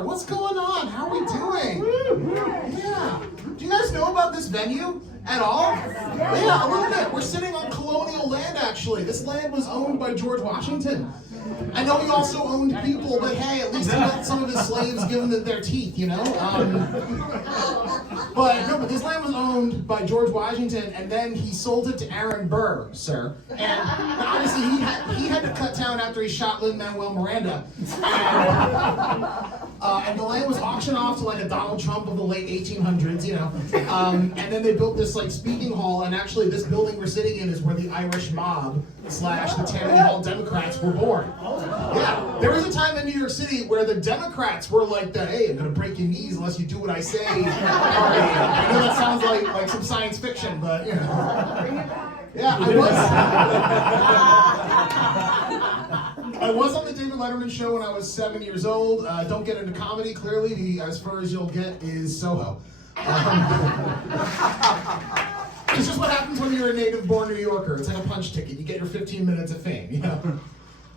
there. What's going on? How are we doing? Yeah. Do you guys know about this venue at all? Yeah, a little bit. We're sitting on colonial land, actually. This land was owned by George Washington. I know he also owned people, but hey, at least he let some of his slaves give them their teeth, you know? But this land was owned by George Washington, and then he sold it to Aaron Burr, sir. And obviously, he had to cut town after he shot Lin-Manuel Miranda. And the land was auctioned off to like a Donald Trump of the late 1800s, you know. And then they built this like speaking hall, and actually this building we're sitting in is where the Irish mob / the Tammany Hall Democrats were born. Yeah, there was a time in New York City where the Democrats were like the, hey, I'm gonna break your knees unless you do what I say. I know that sounds like some science fiction, but you know. Yeah, I was on the David Letterman show when I was 7 years old. Don't get into comedy, clearly. As far as you'll get is Soho. It's just what happens when you're a native-born New Yorker. It's like a punch ticket. You get your 15 minutes of fame, you know?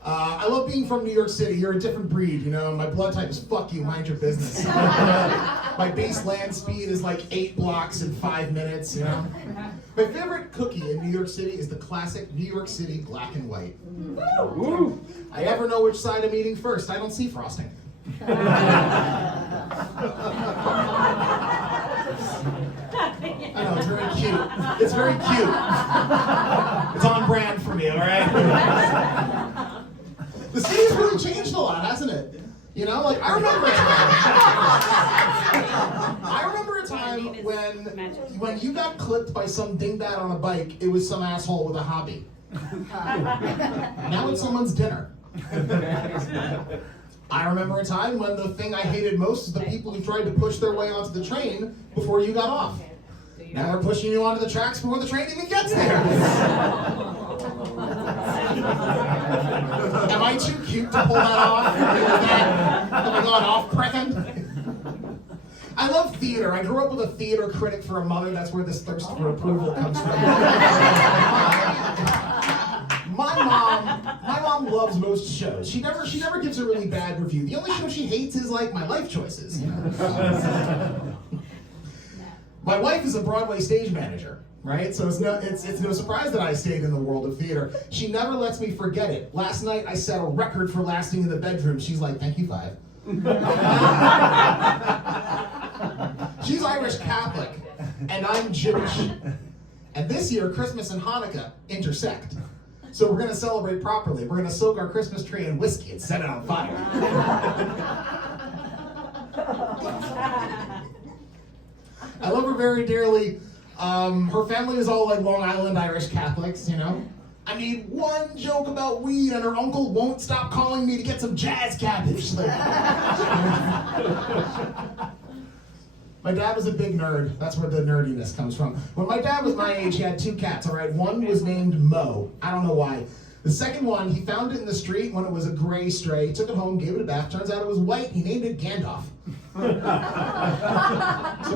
I love being from New York City. You're a different breed, you know? My blood type is fuck you, mind your business. My base land speed is like 8 blocks in 5 minutes, you know? My favorite cookie in New York City is the classic New York City black and white. Woo! I never know which side I'm eating first. I don't see frosting. I know, it's very cute. It's very cute. It's on brand for me, all right? The city's really changed a lot, hasn't it? You know, like, I remember a time when you got clipped by some dingbat on a bike, it was some asshole with a hobby. Now it's someone's dinner. I remember a time when the thing I hated most is the people who tried to push their way onto the train before you got off. Now they're pushing you onto the tracks before the train even gets there. Am I too cute to pull that off? Have I gone off brand? I love theater. I grew up with a theater critic for a mother. That's where this thirst for approval comes from. My mom loves most shows. She never gives a really bad review. The only show she hates is like my life choices. You know? My wife is a Broadway stage manager, right? So it's no surprise that I stayed in the world of theater. She never lets me forget it. Last night I set a record for lasting in the bedroom. She's like, thank you, 5. She's Irish Catholic, and I'm Jewish. And this year, Christmas and Hanukkah intersect. So we're gonna celebrate properly. We're gonna soak our Christmas tree in whiskey and set it on fire. I love her very dearly. Her family is all like Long Island Irish Catholics, you know? I mean, one joke about weed and her uncle won't stop calling me to get some jazz cabbage. My dad was a big nerd. That's where the nerdiness comes from. When my dad was my age, he had 2 cats, all right? One was named Mo. I don't know why. The second one, he found it in the street when it was a gray stray. He took it home, gave it a bath. Turns out it was white. He named it Gandalf. So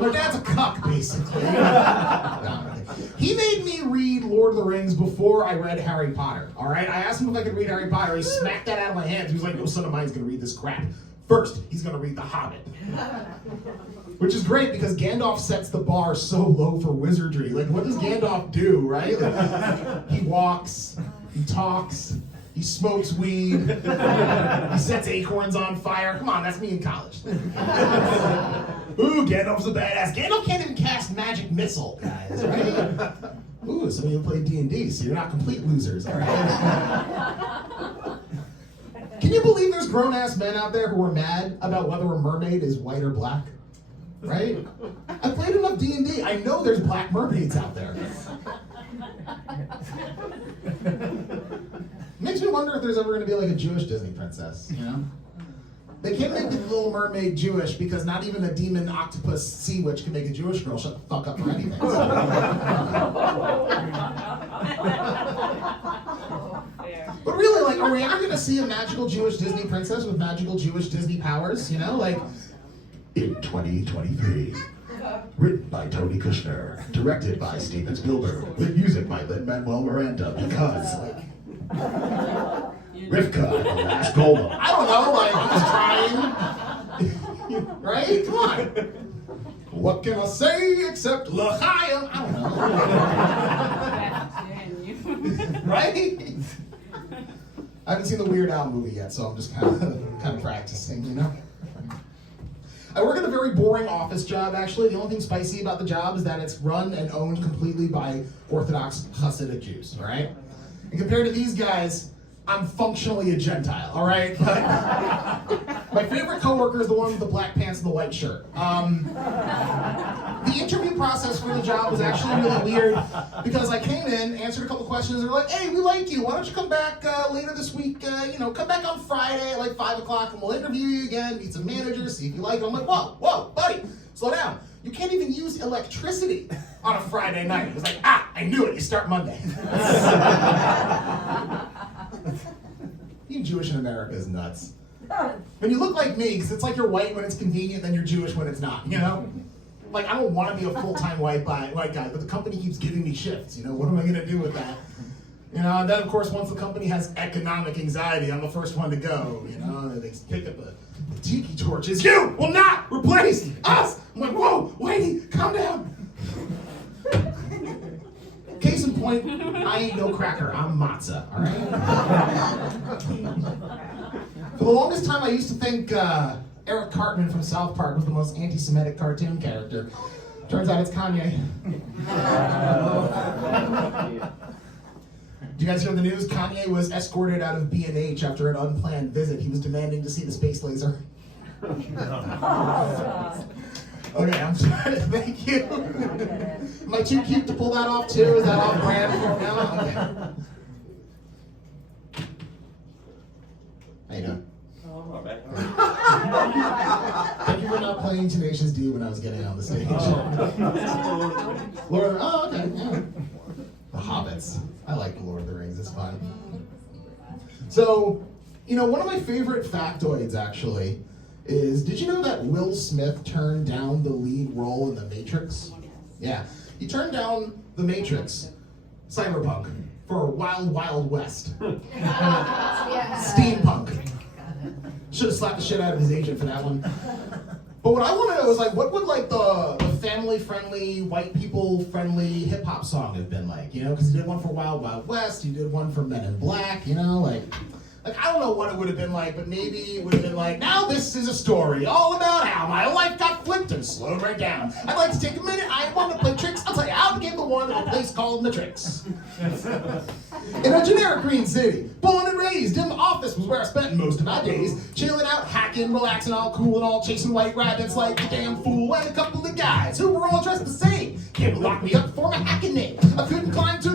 my dad's a cuck, basically. He made me read Lord of the Rings before I read Harry Potter, all right? I asked him if I could read Harry Potter. He smacked that out of my hands. He was like, no son of mine's gonna read this crap. First, he's gonna read The Hobbit. Which is great because Gandalf sets the bar so low for wizardry. Like, what does Gandalf do, right? Like, he walks, he talks, he smokes weed, he sets acorns on fire. Come on, that's me in college. Ooh, Gandalf's a badass. Gandalf can't even cast magic missile, guys, right? Ooh, some of you play D&D, so you're not complete losers, all right? Can you believe there's grown-ass men out there who are mad about whether a mermaid is white or black? Right? I played enough D&D. I know there's black mermaids out there. Makes me wonder if there's ever going to be like a Jewish Disney princess, you know? They can't make the Little Mermaid Jewish because not even a demon octopus sea witch can make a Jewish girl shut the fuck up for anything. But really, like, are we ever going to see a magical Jewish Disney princess with magical Jewish Disney powers, you know? Like, in 2023. Written by Tony Kushner, directed by Steven Spielberg, with music by Lin-Manuel Miranda, because, like, Rivka, the last golem. I don't know, like, I'm just trying. Right? Come on. What can I say except l'chaim? I don't know. Right? I haven't seen the Weird Al movie yet, so I'm just kind of practicing, you know? I work in a very boring office job, actually. The only thing spicy about the job is that it's run and owned completely by Orthodox Hasidic Jews, all right? And compared to these guys, I'm functionally a Gentile, all right? But my favorite coworker is the one with the black pants and the white shirt. The interview process for the job was actually really weird because I came in, answered a couple questions, and they're like, hey, we like you. Why don't you come back later this week? Come back on Friday at like 5 o'clock and we'll interview you again, meet some managers, see if you like it. I'm like, whoa, buddy, slow down. You can't even use electricity on a Friday night. It was like, I knew it. You start Monday. Being Jewish in America is nuts. When you look like me, because it's like you're white when it's convenient, then you're Jewish when it's not, you know? Like, I don't want to be a full-time white guy, but the company keeps giving me shifts, you know? What am I going to do with that? You know, and then, of course, once the company has economic anxiety, I'm the first one to go, you know? They pick up the tiki torches. You will not replace us! I'm like, whoa, Whitey, calm down. Case in point, I ain't no cracker, I'm matzah, all right? For the longest time, I used to think Eric Cartman from South Park was the most anti-Semitic cartoon character. Turns out it's Kanye. Did you guys hear the news? Kanye was escorted out of B&H after an unplanned visit. He was demanding to see the space laser. Okay, I'm sorry. Thank you. Am I too cute to pull that off too? Is that off brand for now? Okay. How you doing? Thank you for not playing Tenacious D when I was getting on the stage. Lord, okay. Yeah. The Hobbits. I like Lord of the Rings. It's fun. So, one of my favorite factoids actually is, did you know that Will Smith turned down the lead role in The Matrix? Yeah, he turned down The Matrix, Cyberpunk, for Wild Wild West. Steampunk. Should have slapped the shit out of his agent for that one. But what I want to know is, like, what would like the family-friendly, white people-friendly hip-hop song have been like? Because he did one for Wild Wild West, he did one for Men in Black, like I don't know what it would have been like, but maybe it would have been like, now this is a story all about how my life got flipped and slowed right down. I'd like to take a minute, I want to play tricks. I'll tell you how I became the one at a place called Matrix. In a generic green city, born and raised in the office was where I spent most of my days, chilling out, hacking, relaxing, all cool and all, chasing white rabbits like a damn fool, and a couple of guys who were all dressed the same came to lock me up for my hacking name. I couldn't climb to